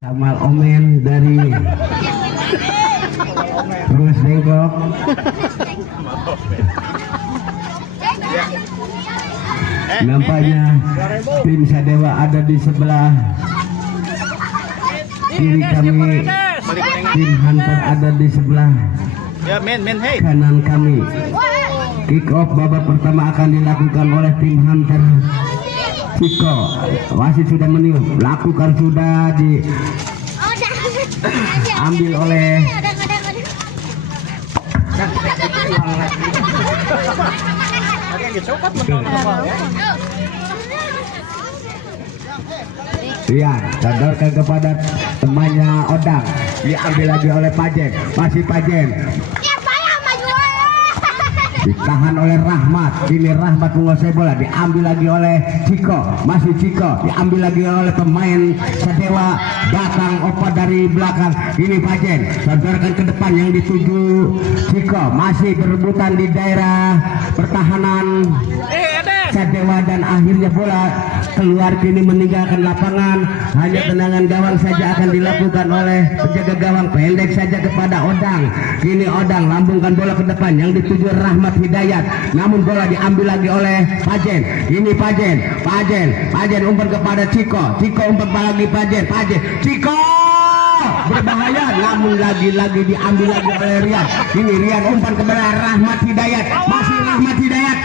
Kamal Omen dari Terus Dengkok. Nampaknya tim Sadewa ada di sebelah kiri kami, tim Hunter ada di sebelah kanan kami. Kick off babak pertama akan dilakukan oleh tim Hunter. Ciko wasit sudah meniup, lakukan sudah diambil oleh Rian, sodorkan kepada temannya Odang, diambil lagi oleh Pajen, masih Pajen, ditahan oleh Rahmat. Ini Rahmat menguasai bola, diambil lagi oleh Ciko, masih Ciko, diambil lagi oleh pemain Sadewa, datang opa dari belakang. Ini Pajen, sodorkan ke depan yang dituju Ciko, masih berebutan di daerah pertahanan Sadewa dan akhirnya bola keluar kini meninggalkan lapangan. Hanya tendangan gawang saja akan dilakukan oleh penjaga gawang, pendek saja kepada Odang. Kini Odang lambungkan bola ke depan yang dituju Rahmat Hidayat, namun bola diambil lagi oleh Pajen. Ini Pajen umpan kepada Ciko, Ciko umpan lagi Pajen, Ciko berbahaya, namun lagi-lagi diambil lagi oleh Rian. Ini Rian umpan kepada Rahmat Hidayat, masih Rahmat Hidayat,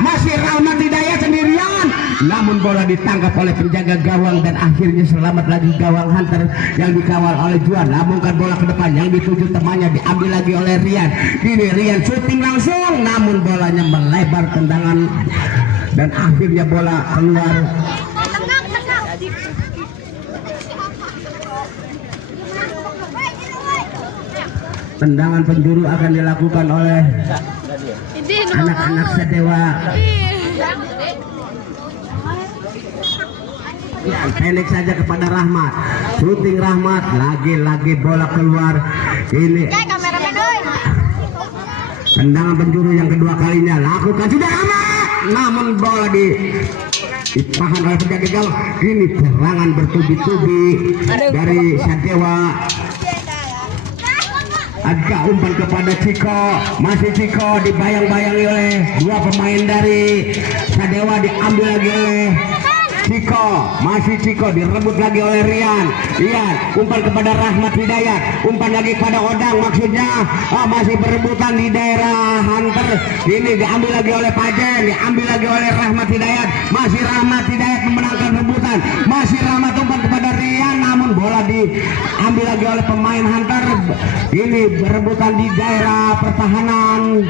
masih Rahmat Hidayat sendirian, namun bola ditangkap oleh penjaga gawang dan akhirnya selamat lagi gawang Hunter yang dikawal oleh Juan. Lambungkan bola ke depan yang dituju temannya, diambil lagi oleh Rian. Ini Rian syuting langsung, namun bolanya melebar tendangan dan akhirnya bola keluar. Tendangan penjuru akan dilakukan oleh anak-anak Sadewa. Ya, pendek saja kepada Rahmat, syuting Rahmat, lagi-lagi bola keluar. Ini tendangan penjuru yang kedua kalinya, lakukan sudah Rahmat, namun bola ditahan oleh penjaga gawang. Ini serangan bertubi-tubi dari Sadewa. Agak umpan kepada Ciko, masih Ciko, dibayang-bayangi oleh dua pemain dari Sadewa, diambil lagi oleh Ciko, masih Ciko, direbut lagi oleh Rian, umpan kepada Rahmat Hidayat, umpan lagi kepada Odang, maksudnya masih berebutan di daerah Hunter. Ini diambil lagi oleh Pajen, diambil lagi oleh Rahmat Hidayat, masih Rahmat Hidayat memenangkan rebutan, masih Rahmat umpan kepada Rian, namun bola diambil lagi oleh pemain Hunter. Ini berebutan di daerah pertahanan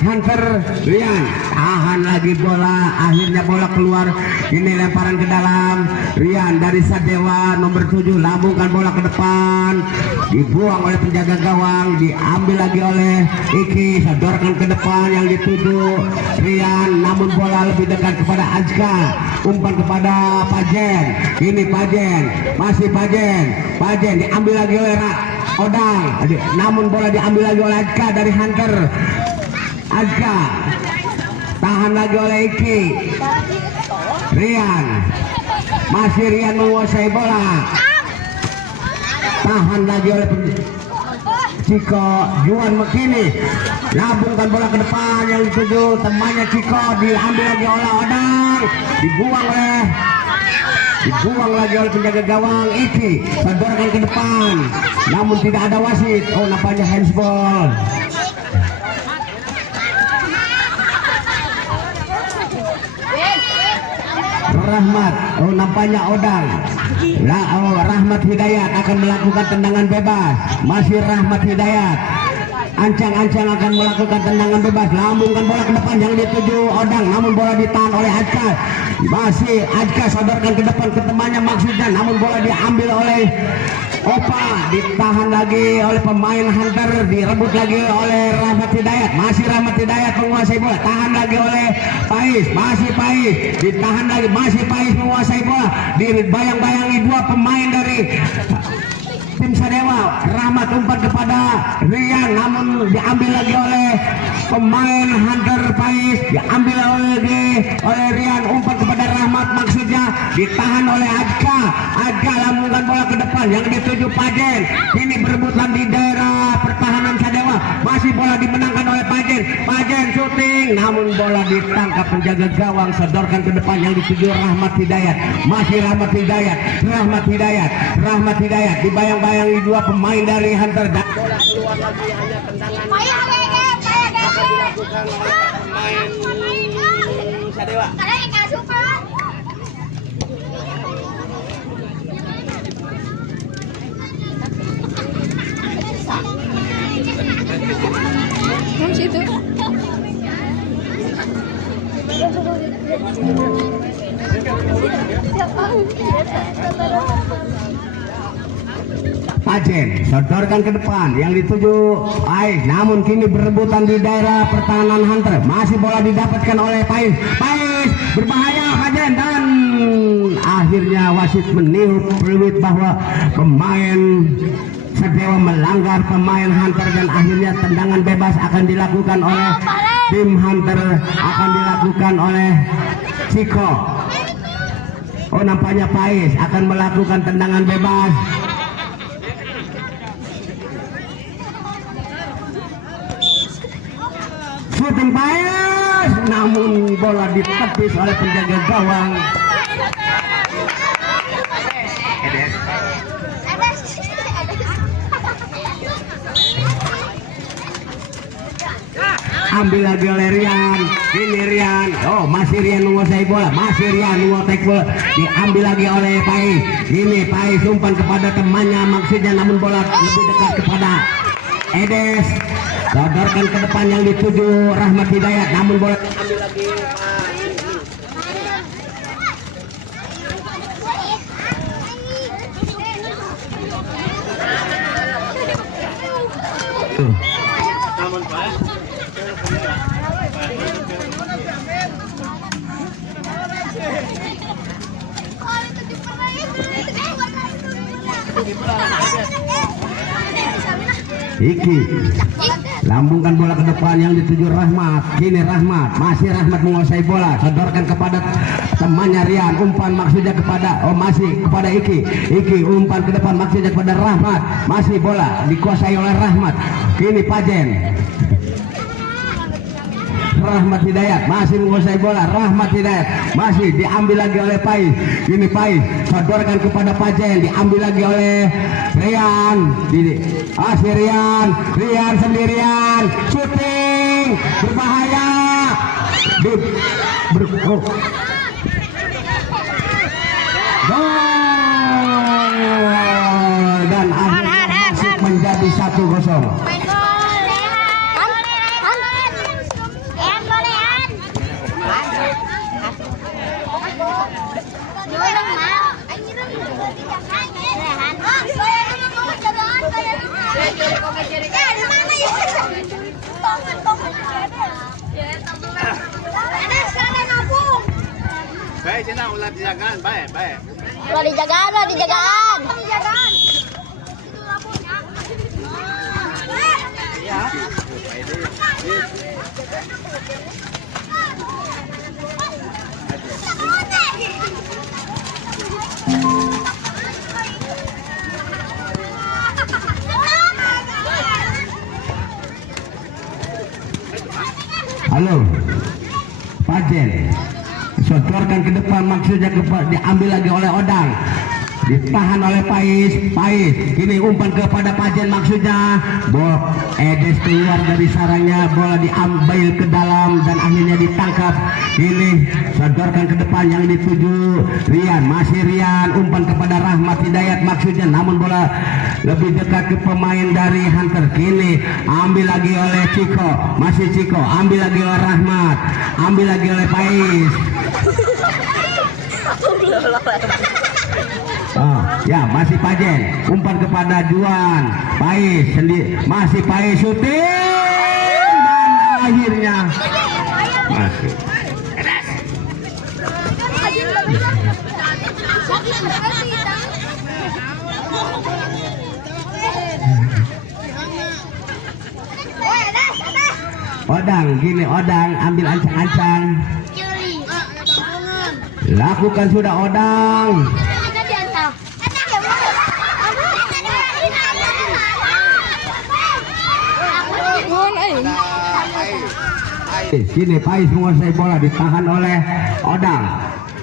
Hunter. Rian tahan lagi bola, akhirnya bola keluar. Ini lemparan ke dalam. Rian dari Sadewa nomor 7 lambungkan bola ke depan, dibuang oleh penjaga gawang, diambil lagi oleh Iki, sodorkan ke depan yang dituju Rian, namun bola lebih dekat kepada Azka, umpan kepada Pajen. Ini Pajen, masih Pajen diambil lagi oleh Odang, namun bola diambil lagi oleh Azka dari Hunter. Azka tahan lagi oleh Iki. Rian, masih Rian menguasai bola, tahan lagi oleh Ciko. Juan Mekini lambungkan bola ke depan yang dituju temannya Ciko, diambil lagi oleh Odang, dibuang lagi oleh penjaga gawang Iki, sodorkan ke depan, namun tidak ada wasit. Nampaknya handsball. Rahmat, nampaknya Odang, Rahmat Hidayat akan melakukan tendangan bebas. Masih Rahmat Hidayat. Ancang-ancang akan melakukan tendangan bebas, lambungkan bola ke depan yang dituju Odang, namun bola ditahan oleh Ajka. Masih Ajka sodorkan ke depan ke temannya maksudnya, namun bola diambil oleh Opa, ditahan lagi oleh pemain Hunter, direbut lagi oleh Rahmat Hidayat. Masih Rahmat Hidayat menguasai bola, tahan lagi oleh Pais, masih Pais, ditahan lagi, masih Pais menguasai bola, dibayang-bayangi dua pemain dari tim Sadewa. Rahmat umpan kepada Rian, namun diambil lagi oleh pemain Hunter. Pais diambil oleh Rian, umpan kepada Rahmat maksudnya, ditahan oleh Ajka. Ajka lambungkan bola ke depan yang dituju Pajen. Ini berebutan di daerah pertahanan Sadewa. Masih bola dimenangkan oleh Pajen. Pajen syuting, namun bola ditangkap penjaga gawang, sodorkan ke depan yang dituju Rahmat Hidayat. Masih Rahmat Hidayat, Rahmat Hidayat, Rahmat Hidayat, dibayang-bayangi dua pemain dari Hunter, dan bola keluar lagi, hanya tendangan akan dilakukan oleh pemain Sadewa. Situ. Pajen sodorkan ke depan yang dituju Pais, namun kini berebutan di daerah pertahanan Hunter. Masih bola didapatkan oleh Pais. Pais berbahaya Pajen, dan akhirnya wasit meniup peluit bahwa pemain Sadewa melanggar pemain Hunter, dan akhirnya tendangan bebas akan dilakukan oleh tim Hunter, akan dilakukan oleh Ciko. Oh, nampaknya Pais akan melakukan tendangan bebas. Shooting Pais, namun bola ditepis oleh penjaga gawang. Ambil lagi oleh Rian. Ini Rian. Oh, masih Rian menguasai bola. Masih Rian menguasai bola. Diambil lagi oleh Pais. Ini Pais umpan kepada temannya maksudnya, namun bola lebih dekat kepada Edes. Sodorkan ke depan yang dituju Rahmat Hidayat, namun bola ambil lagi Iki lambungkan bola ke depan yang dituju Rahmat. Kini Rahmat, masih Rahmat menguasai bola, sodorkan kepada temannya Rian, umpan maksudnya kepada masih kepada Iki. Iki umpan ke depan maksudnya kepada Rahmat. Masih bola dikuasai oleh Rahmat. Kini Pajen. Rahmat Hidayat masih menguasai bola. Rahmat Hidayat masih diambil lagi oleh Pais. Ini Pais sodorkan kepada Pajen, diambil lagi oleh Rian. Masih Rian sendirian, shooting berbahaya. Gol, dan akhirnya masuk menjadi 1-0. Baik, cina ulah dijagaan, baik. Ulah dijagaan. Iya. Halo, Pajen sodorkan ke depan maksudnya diambil lagi oleh Odang. ditahan oleh Pais. Kini umpan kepada Pajen, maksudnya bola Edes keluar dari sarangnya, bola diambil ke dalam dan akhirnya ditangkap. Ini sodorkan ke depan yang dituju Rian, masih Rian, umpan kepada Rahmat Hidayat maksudnya, namun bola lebih dekat ke pemain dari Hunter. Kini ambil lagi oleh Ciko, masih Ciko, ambil lagi oleh Rahmat, ambil lagi oleh Pais. Oh, ya masih Pajen, umpan kepada Juan, Pais sendiri, masih Pais syuting dan akhirnya masuk. Odang, gini Odang ambil ancang-ancang. Lakukan sudah Odang. Sini Pais menguasai bola, ditahan oleh Odang.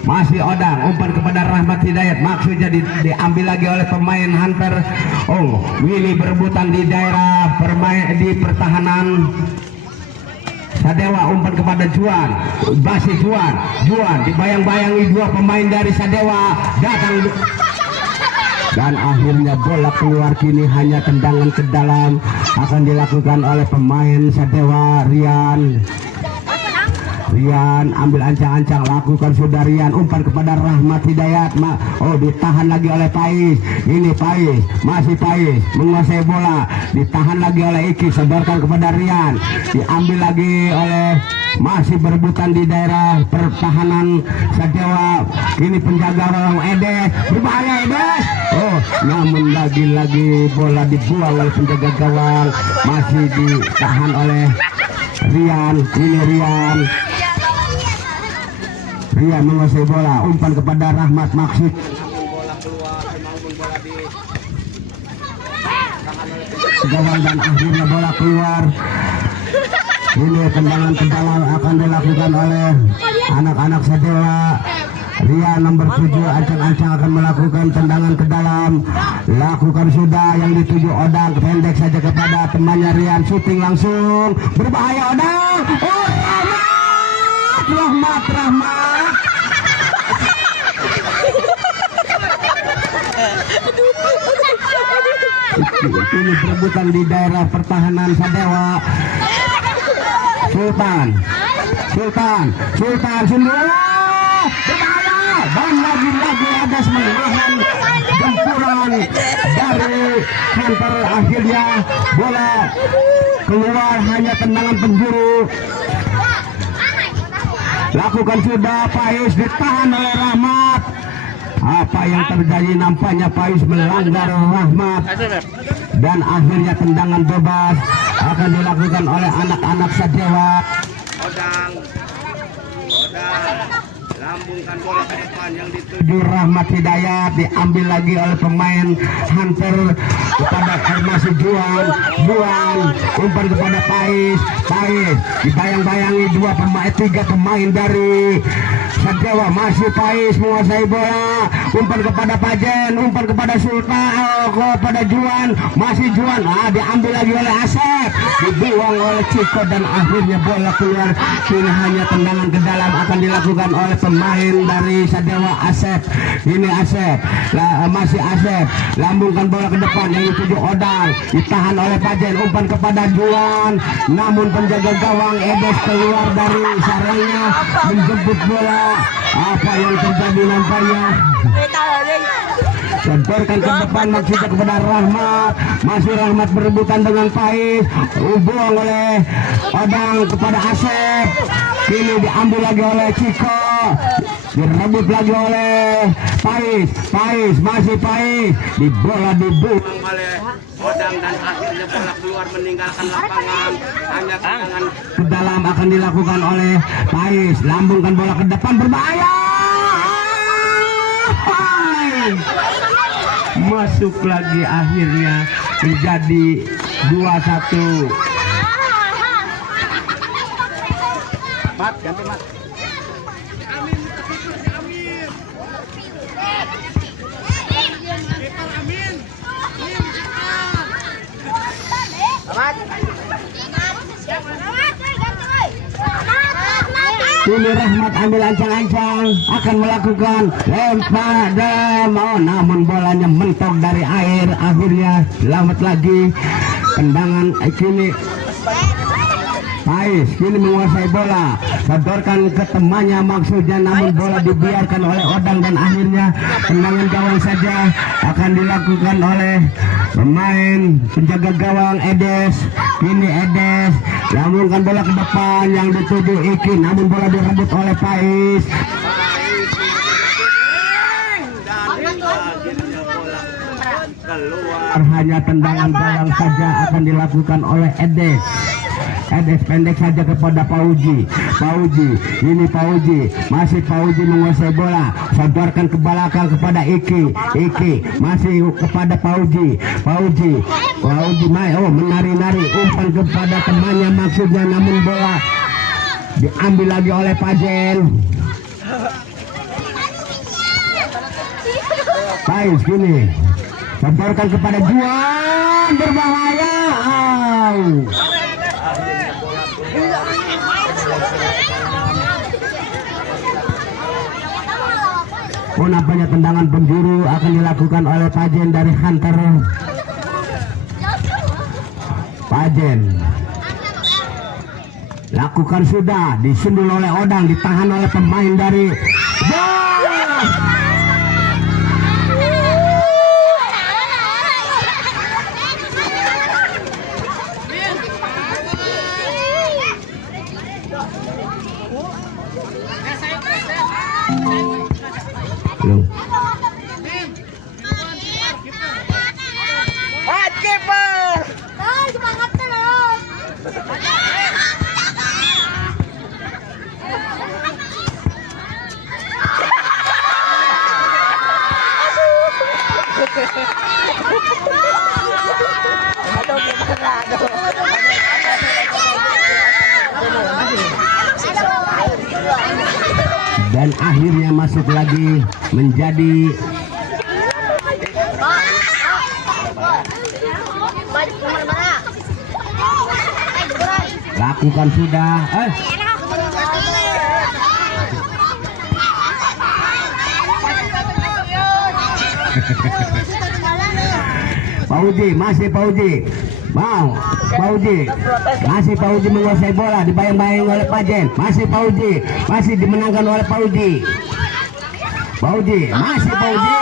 Masih Odang, umpan kepada Rahmat Hidayat maksudnya diambil lagi oleh pemain Hunter. Oh, Willy berebutan di daerah di pertahanan Sadewa, umpan kepada Juan, masih Juan dibayang-bayangi dua pemain dari Sadewa datang dan akhirnya bola keluar. Kini hanya tendangan ke dalam akan dilakukan oleh pemain Sadewa. Rian ambil ancang-ancang, lakukan sudah Rian, umpan kepada Rahmat Hidayat. Oh, ditahan lagi oleh Pais. Ini Pais, masih Pais menguasai bola, ditahan lagi oleh Iki, sodorkan kepada Rian, diambil lagi oleh, masih berebutan di daerah pertahanan Sadewa. Ini penjaga gawang Edes, berbahaya Edes. Oh, namun lagi-lagi bola dibuang oleh penjaga gawang, masih ditahan oleh Rian. Ini Rian menguasai bola, umpan kepada Rahmat maksud. Bola keluar, maupun bola di Gawang dan akhirnya bola keluar. Ini tendangan ke dalam akan dilakukan oleh anak-anak Sadewa. Rian nomor 7 ancang-ancang akan melakukan tendangan ke dalam. Lakukan sudah yang dituju Odang, pendek saja kepada temannya Rian, syuting langsung, berbahaya Odang. Oh, Rahmat. Ini perebutan di daerah pertahanan Sadewa. Sultan sendiri berbahaya dan lagi-lagi ada menahan gempuran dari Hunter. Akhirnya bola keluar, hanya tendangan penjuru. Lakukan sudah Pais, ditahan oleh Rahmat. Apa yang terjadi, nampaknya Pais melanggar Rahmat dan akhirnya tendangan bebas akan dilakukan oleh anak-anak Sadewa. Odang lambungkan bola ke depan yang dituju Rahmat Hidayat, diambil lagi oleh pemain Hunter kepada masih Juan, umpan kepada Pais, dibayang-bayangi tiga pemain dari Sadewa. Masih Pais menguasai bola, umpan kepada Pajen, umpan kepada Sultan, kepada Juan, masih Juan, diambil lagi oleh Asep, dibuang oleh Ciko dan akhirnya bola keluar. Kini hanya tendangan ke dalam akan dilakukan oleh pemain dari Sadewa. Asep, ini Asep, masih Asep, lambungkan bola ke depan yang dituju Odang, ditahan oleh Pajen, umpan kepada Juan, namun penjaga gawang Edes keluar dari sarangnya menjemput bola. Apa yang terjadi nampaknya sodorkan ke depan maksudnya kepada Rahmat, masih Rahmat berebutan dengan Pais, buang oleh Odang kepada Asep. Kini diambil lagi oleh Ciko, direbut lagi oleh Pais, masih Pais, dibuang oleh Odang dan akhirnya bola keluar meninggalkan lapangan. Hanya tendangan ke dalam akan dilakukan oleh Pais, lambungkan bola ke depan, berbahaya. Masuk lagi, akhirnya menjadi 2-1. ganti mat. Ini Rahmat ambil ancang-ancang akan melakukan lempar namun bolanya mentok dari air, akhirnya selamat lagi. Tendangan kini Pais kini menguasai bola, sodorkan ke temannya maksudnya, namun bola dibiarkan oleh Odang dan akhirnya tendangan gawang saja akan dilakukan oleh pemain penjaga gawang Edes. Kini Edes lambungkan bola ke depan yang dituju Iki, namun bola direbut oleh Pais. Hanya tendangan gawang saja akan dilakukan oleh Edes. Edes pendek saja kepada Pauji. Ini Pauji, masih Pauji menguasai bola, sodorkan ke belakang kepada Iki masih kepada Pauji menari-nari umpan kepada temannya maksudnya, namun bola diambil lagi oleh Pajen. Pais kini sodorkan kepada Juan, berbahaya. Nampaknya tendangan penjuru akan dilakukan oleh Pajen dari Hunter. Pajen lakukan sudah, disundul oleh Odang, ditahan oleh pemain dari dan akhirnya masuk lagi menjadi lakukan sudah Pauji, masih Pauji masih Pauji menguasai bola, dibayang-bayang oleh Pajen, masih Pauji, masih dimenangkan oleh Pauji, masih Pauji.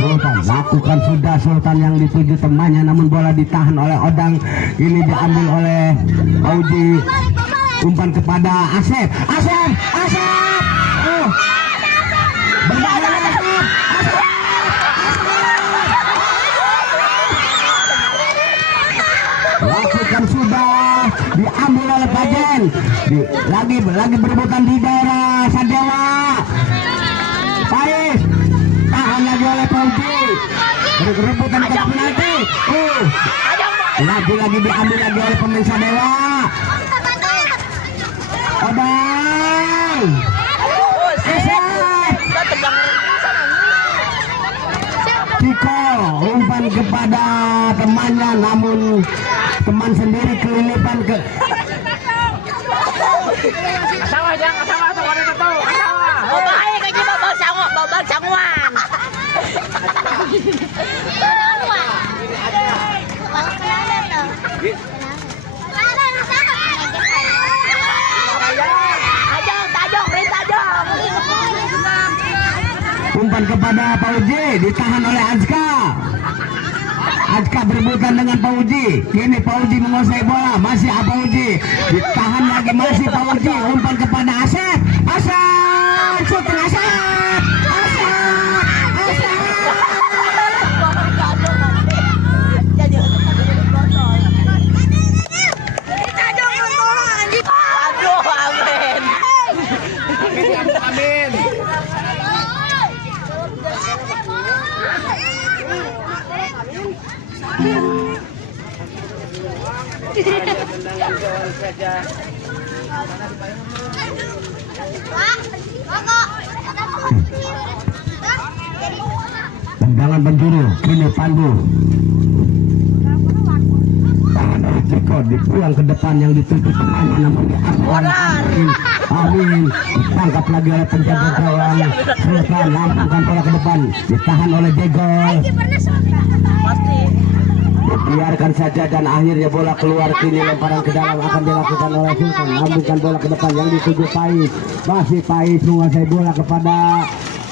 Sultan lakukan sudah, Sultan yang dituju temannya, namun bola ditahan oleh Odang. Ini diambil oleh Pauji, umpan kepada Asep. Berbahaya Asep. Lakukan sudah, diambil oleh Pajen. Lagi berebutan di daerah Sadewa. Pais tahan lagi oleh Pauji, berebutan ke penalti. Lagi diambil lagi oleh pemain Sadewa. Odang Ciko umpan kepada temannya, namun teman sendiri kelilipan ke umpan kepada Pauji, ditahan oleh Azka berebutan dengan Pauji. Kini Pauji menguasai bola, masih Pauji, ditahan lagi, masih Pauji, umpan kepada Asep, syuting Asep. Amin. Ada tendangan gol saja. Tendangan penjuru kini Pandu. Tangan oleh Ciko dibuang ke depan yang dituju temannya namun diambil Amin ditangkap lagi oleh penjaga gawang Sultan lampungkan bola ke depan ditahan oleh Degol. Biarkan saja dan akhirnya bola keluar kini lemparan ke dalam akan dilakukan oleh Sultan lambungkan bola ke depan yang dituju Pais masih Pais menguasai bola kepada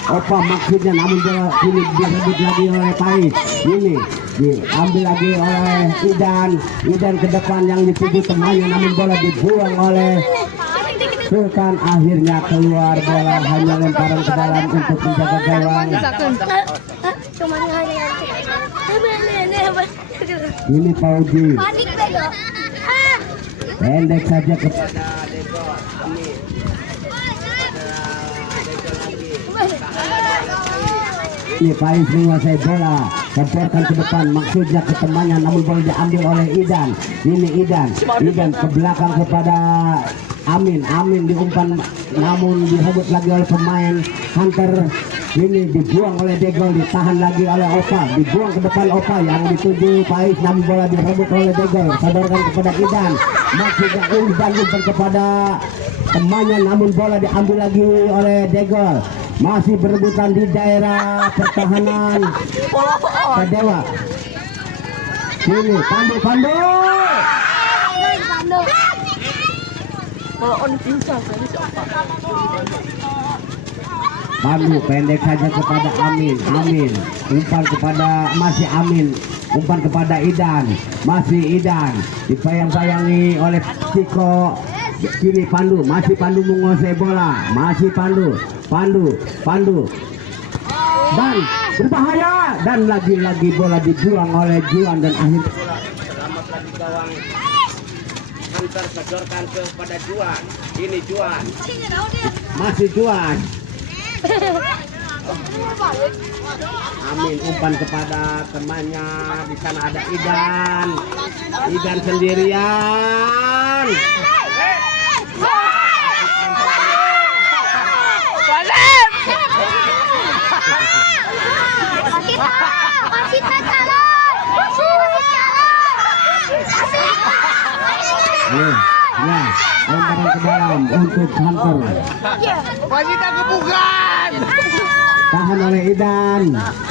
Opa maksudnya namun bola kini direbut lagi oleh Pais ini diambil lagi oleh Idan ke depan yang dituju temannya namun bola dibuang oleh Sultan akhirnya keluar bola hanya lemparan ke dalam untuk penjaga gawang. Ini Pauji pendek saja kepada ini Pais menguasai bola lemparkan ke depan maksudnya ke temannya namun bola diambil oleh Idan. Ini Idan ke belakang kepada Amin diumpan namun direbut lagi oleh pemain Hunter. Ini dibuang oleh Degol ditahan lagi oleh Opa dibuang ke depan Opa yang dituju Pais namun bola direbut oleh Degol sadarkan kepada Idan maksudnya Idan umpan kepada temannya namun bola diambil lagi oleh Degol. Masih berebutan di daerah pertahanan Sadewa. Ini Pandu pendek saja kepada Amin umpan kepada masih Amin umpan kepada Idan masih Idan dipayang-payangi oleh Ciko. Kini Pandu menguasai bola masih Pandu dan berbahaya dan lagi-lagi bola dibuang oleh Juan dan akhir selamat lagi gawang Hunter sedorkan kepada Juan. Ini Juan masih Juan. Amin umpan kepada temannya di sana ada Idan sendirian. Lemparan ke dalam untuk Hunter. Wanita kebukan. Tahan oleh Idan.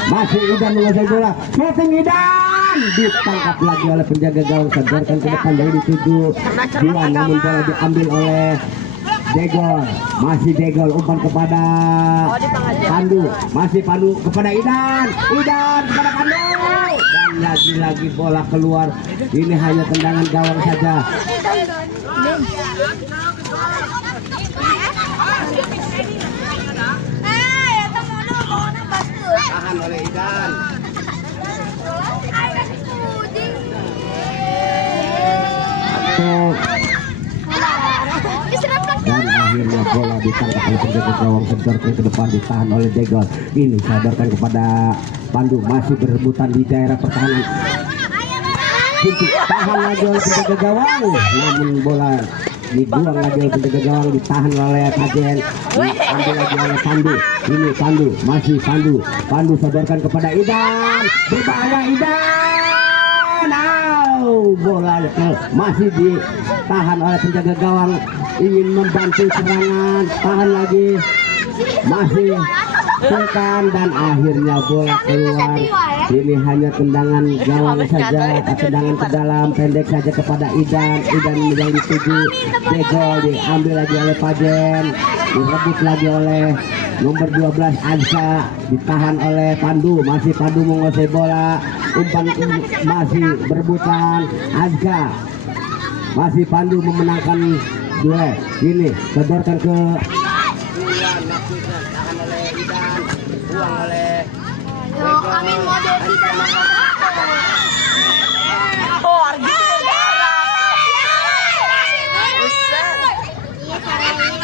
Masih Idan menguasai bola. Shooting Idan. Ditangkap lagi oleh penjaga gawang. Sedorkan ke depan dari dituju Juan namun bola diambil oleh Degol. Masih Degol umpan kepada Pandu. Masih Pandu kepada Idan kepada Pandu. Dan lagi-lagi bola keluar. Ini hanya tendangan gawang saja. Tahan oleh Idan. Dan akhirnya bola ditangkap oleh penjaga gawang sedorkan ke depan ditahan oleh Degol. Ini sadarkan kepada Pandu masih berebutan di daerah pertahanan. Tahan lagi oleh penjaga gawang namun bola dibuang lagi oleh penjaga gawang ditahan oleh Kajen diambil lagi oleh Pandu. Ini masih Pandu sadarkan kepada Idan berbahaya Idan. Bola masih ditahan oleh penjaga gawang ingin membantu serangan tahan lagi masih Sultan dan akhirnya bola keluar. Ini hanya tendangan gawang saja, tendangan ke dalam pendek saja kepada Idan yang dituju Degol diambil lagi oleh Pajen direbut lagi oleh nomor 12 Azka ditahan oleh Pandu. Masih Pandu menguasai bola umpan masih berebutan Azka masih Pandu memenangkan duel. Ini sedorkan ke Juan maksudnya tahan oleh Idan buang oleh Amin model kita.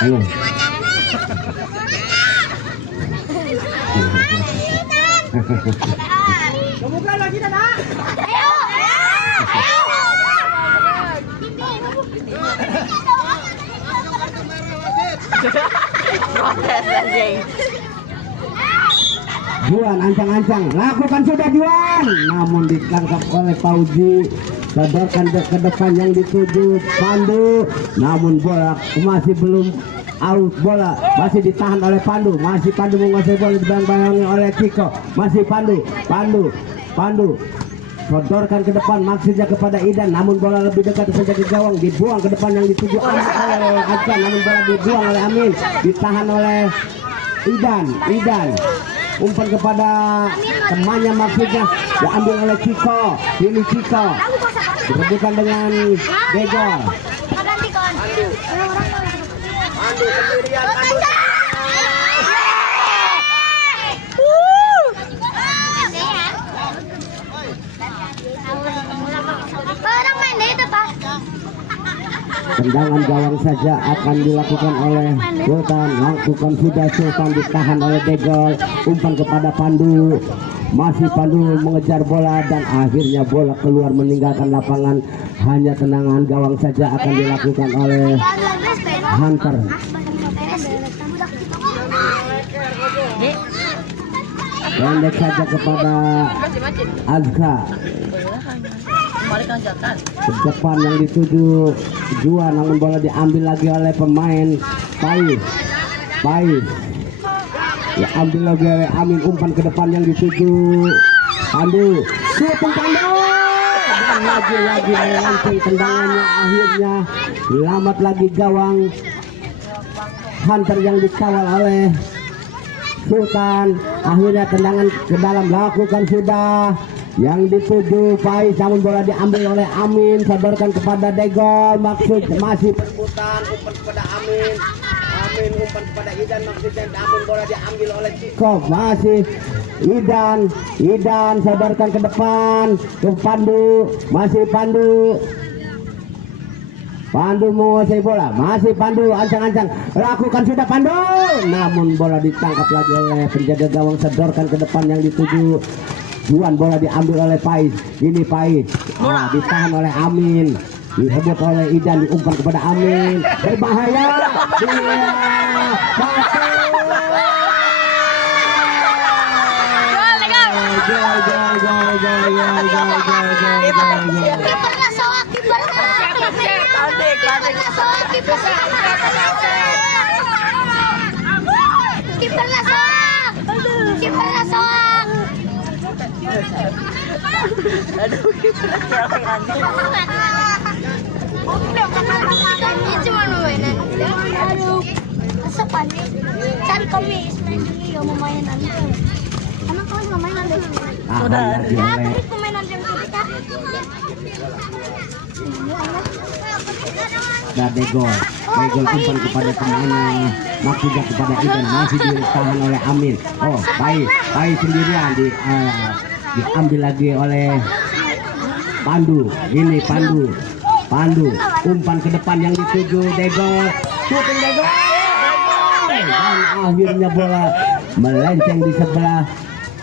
Ayo. Kebuka lagi Nana. Ayo. Protes aja. Juan ancang-ancang, lakukan sudah Juan, namun ditangkap oleh Fauzi. Sodorkan ke depan yang dituju Pandu, namun bola masih belum out, bola masih ditahan oleh Pandu, masih Pandu menguasai bola, dibayang-bayangi oleh Ciko, masih Pandu sodorkan ke depan maksudnya kepada Idan, namun bola lebih dekat saja ke gawang, dibuang ke depan yang dituju oleh Acan, namun bola dibuang oleh Amin, ditahan oleh Idan umpan kepada temannya maksudnya, diambil oleh Ciko, ini Ciko direbutkan dengan Degol. Pandu sendirian, Pandu. Orang main deh itu Pak. Tendangan gawang saja akan dilakukan oleh Sultan, lakukan sudah Sultan, ditahan oleh Degol, umpan kepada Pandu, masih Pandu mengejar bola dan akhirnya bola keluar meninggalkan lapangan. Hanya tendangan gawang saja akan dilakukan oleh Hunter. Pendek saja kepada Azka. Ke depan yang dituju Juan, namun bola diambil lagi oleh pemain Pais. Diambil lagi oleh Amin, umpan ke depan yang dituju Pandu. Syuting Pandu. Dan lagi melenceng tendangannya, akhirnya selamat lagi gawang Hunter yang dikawal oleh Sultan. Akhirnya tendangan ke dalam lakukan sudah yang dituju Pais, namun bola diambil oleh Amin, sodorkan kepada Degol, maksud masih Umpan kepada Amin umpan kepada Idan, maksudnya namun bola diambil oleh Ciko. masih Idan sodorkan ke depan ke Pandu, masih Pandu menguasai bola, masih Pandu ancang-ancang, lakukan sudah Pandu, namun bola ditangkap lagi oleh penjaga gawang, sodorkan ke depan yang dituju Juan, bola diambil oleh Pais, ini Pais, ditahan oleh Amin, direbut oleh Idan, diumpan kepada Amin, berbahaya, Cari kami Ismail memainan. Emang kau memainan deh. lagi oleh Pemainan yang kita. Degol umpan kepada temannya, maksudnya kepada Idan, masih ditahan oleh Amin. Oh, Pais sendirian diambil lagi oleh Pandu. Ini Pandu umpan ke depan yang dituju Degol, syuting Degol, dan akhirnya bola melenceng di sebelah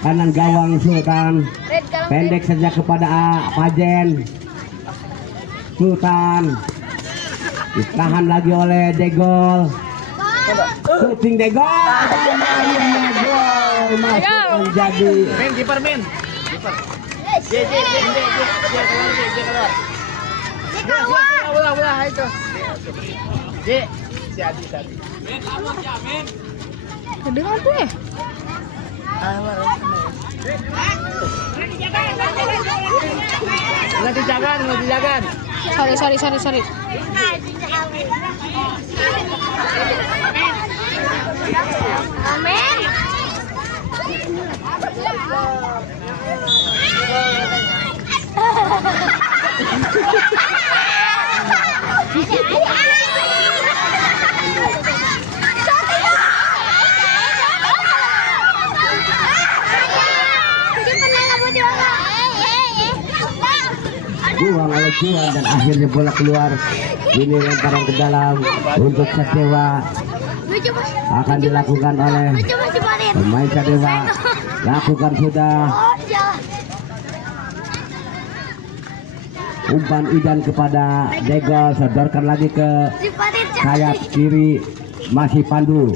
kanan gawang Sultan. Pendek saja kepada Pajen. Sultan ditahan lagi oleh Degol, syuting Degol, dan akhirnya gol masuk menjadi Kiper. Keluar itu. Jadi. Kedengar tuh ya? Nggak dijaga. Sorry. Amin. buang oleh Juan dan akhirnya bola keluar. Ini lemparan ke dalam untuk Sadewa, akan dilakukan oleh pemain Sadewa. Lakukan sudah. Umpan Idan kepada Degol, sodorkan lagi ke sayap kiri. masih Pandu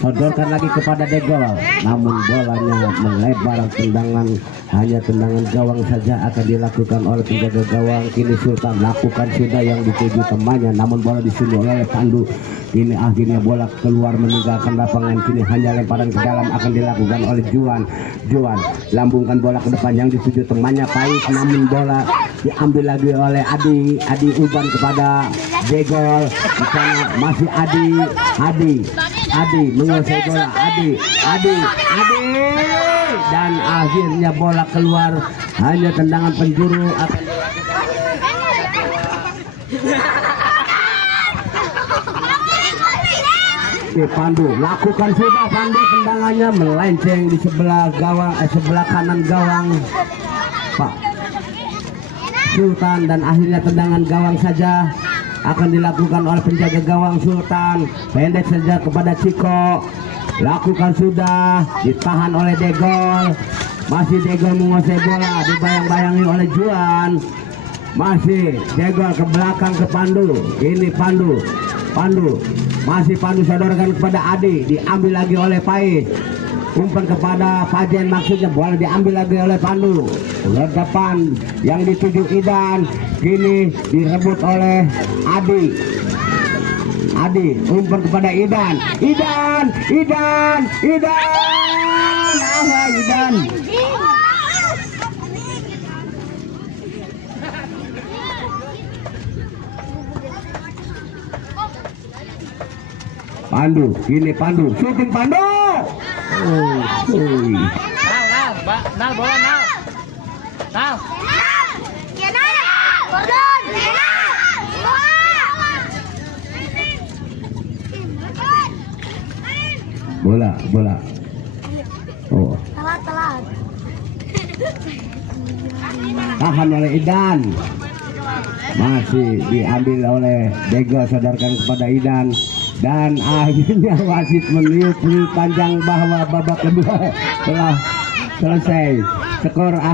sodorkan lagi kepada Degol, namun bolanya melebar. Tendangan, hanya tendangan gawang saja akan dilakukan oleh penjaga gawang. Kini Sultan lakukan sudah yang dituju temannya, namun bola disunduh oleh Pandu. Ini akhirnya bola keluar meninggalkan lapangan. Kini hanya lemparan ke dalam akan dilakukan oleh Juan lambungkan bola ke depan yang dituju temannya Pais, namun bola diambil lagi oleh Adi Uban kepada Degol. Di sana masih Adi menguasai bola. Adi dan akhirnya bola keluar. Hanya tendangan penjuru akan Pandu lakukan sudah. Pandu tendangannya melenceng di sebelah gawang, sebelah kanan gawang Pak Sultan, dan akhirnya tendangan gawang saja akan dilakukan oleh penjaga gawang Sultan. Pendek saja kepada Ciko, lakukan sudah, ditahan oleh Degol. Masih Degol menguasai bola, dibayang-bayangi oleh Juan. Masih Degol ke belakang ke Pandu. Ini Pandu masih Pandu sodorkan kepada Adi, diambil lagi oleh Pais. Umpan kepada Pajen, maksudnya bola diambil lagi oleh Pandu. Ke depan yang dituju Idan, kini direbut oleh Adi, umpan kepada Idan. Pandu, syuting Pandu. Nal bola Nal. Bola. Oh. Telat. Tahan oleh Idan. Masih diambil oleh Degol, sodorkan kepada Idan. Dan akhirnya wasit meniup panjang bahwa babak kedua telah selesai. Skor